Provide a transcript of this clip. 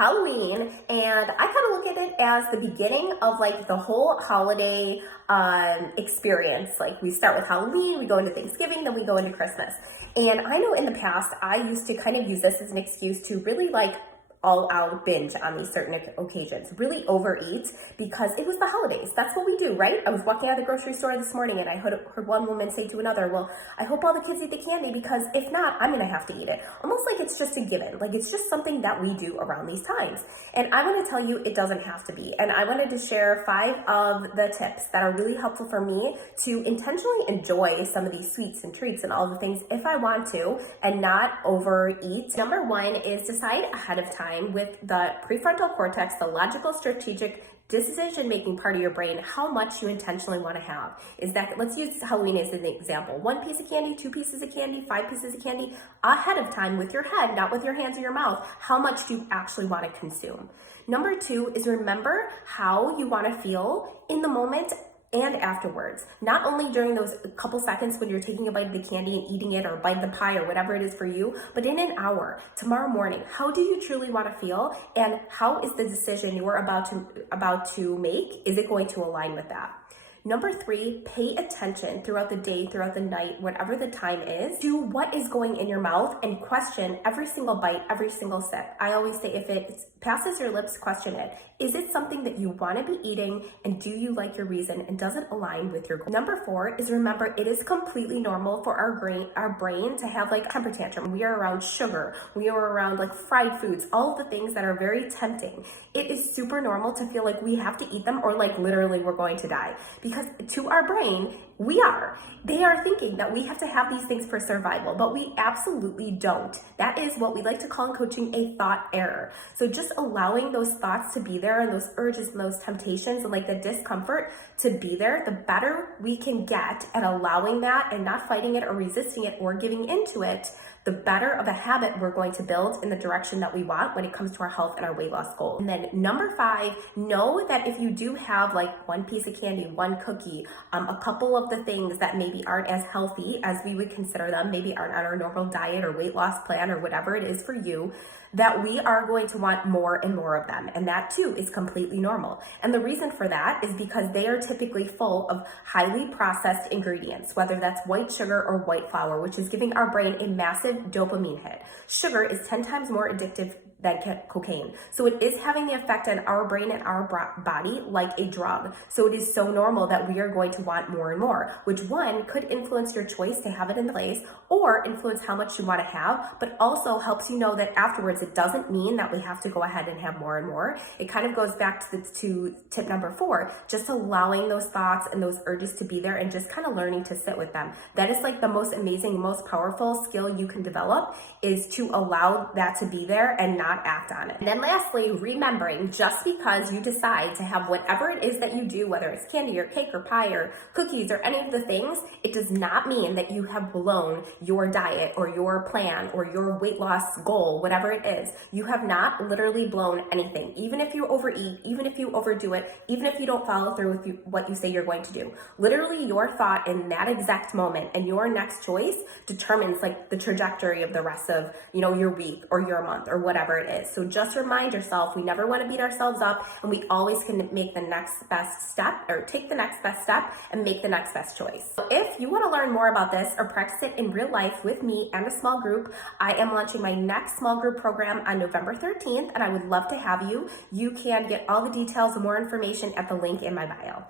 Halloween, and I kind of look at it as the beginning of like the whole holiday experience. Like we start with Halloween, we go into Thanksgiving, then we go into Christmas. And I know in the past, I used to kind of use this as an excuse to really like all out binge on these certain occasions, really overeat because it was the holidays. That's what we do, right? I was walking out of the grocery store this morning and I heard one woman say to another, well, I hope all the kids eat the candy because if not, I'm gonna have to eat it. Almost like it's just a given, like it's just something that we do around these times. And I wanna tell you, it doesn't have to be. And I wanted to share 5 of the tips that are really helpful for me to intentionally enjoy some of these sweets and treats and all the things if I want to and not overeat. Number 1 is decide ahead of time with the prefrontal cortex, the logical strategic decision-making part of your brain, how much you intentionally want to have. Is that, let's use Halloween as an example. 1 piece of candy, 2 pieces of candy, 5 pieces of candy, ahead of time with your head, not with your hands or your mouth. How much do you actually want to consume? Number 2 is remember how you want to feel in the moment and afterwards. Not only during those couple seconds when you're taking a bite of the candy and eating it or a bite of the pie or whatever it is for you, but in an hour, tomorrow morning, how do you truly want to feel and how is the decision you are about to make, is it going to align with that? Number 3, pay attention throughout the day, throughout the night, whatever the time is, to what is going in your mouth and question every single bite, every single sip. I always say if it passes your lips, question it. Is it something that you want to be eating and do you like your reason and does it align with your goal? Number 4 is remember it is completely normal for our brain to have like a temper tantrum. We are around sugar, we are around like fried foods, all of the things that are very tempting. It is super normal to feel like we have to eat them or like literally we're going to die. Because to our brain, they are thinking that we have to have these things for survival, but we absolutely don't. That is what we like to call in coaching a thought error. So just allowing those thoughts to be there and those urges and those temptations and like the discomfort to be there, the better we can get at allowing that and not fighting it or resisting it or giving into it, the better of a habit we're going to build in the direction that we want when it comes to our health and our weight loss goals. And then number 5, know that if you do have like 1 piece of candy, 1 cookie, a couple of the things that maybe aren't as healthy as we would consider them, maybe aren't on our normal diet or weight loss plan or whatever it is for you, that we are going to want more and more of them. And that too is completely normal. And the reason for that is because they are typically full of highly processed ingredients, whether that's white sugar or white flour, which is giving our brain a massive dopamine hit. Sugar is 10 times more addictive than cocaine. So it is having the effect on our brain and our body like a drug. So it is so normal that we are going to want more and more, which one could influence your choice to have it in place or influence how much you want to have, but also helps you know that afterwards it doesn't mean that we have to go ahead and have more and more. It kind of goes back to tip number 4, just allowing those thoughts and those urges to be there and just kind of learning to sit with them. That is like the most amazing, most powerful skill you can develop, is to allow that to be there and not act on it. And then lastly, remembering just because you decide to have whatever it is that you do, whether it's candy or cake or pie or cookies or any of the things, it does not mean that you have blown your diet or your plan or your weight loss goal, whatever it is. You have not literally blown anything. Even if you overeat, even if you overdo it, even if you don't follow through with what you say you're going to do. Literally your thought in that exact moment and your next choice determines like the trajectory of the rest of, your week or your month or whatever it is. So just remind yourself, we never want to beat ourselves up and we always can make the next best step or take the next best step and make the next best choice. So if you want to learn more about this or practice it in real life with me and a small group, I am launching my next small group program on November 13th and I would love to have you. You can get all the details and more information at the link in my bio.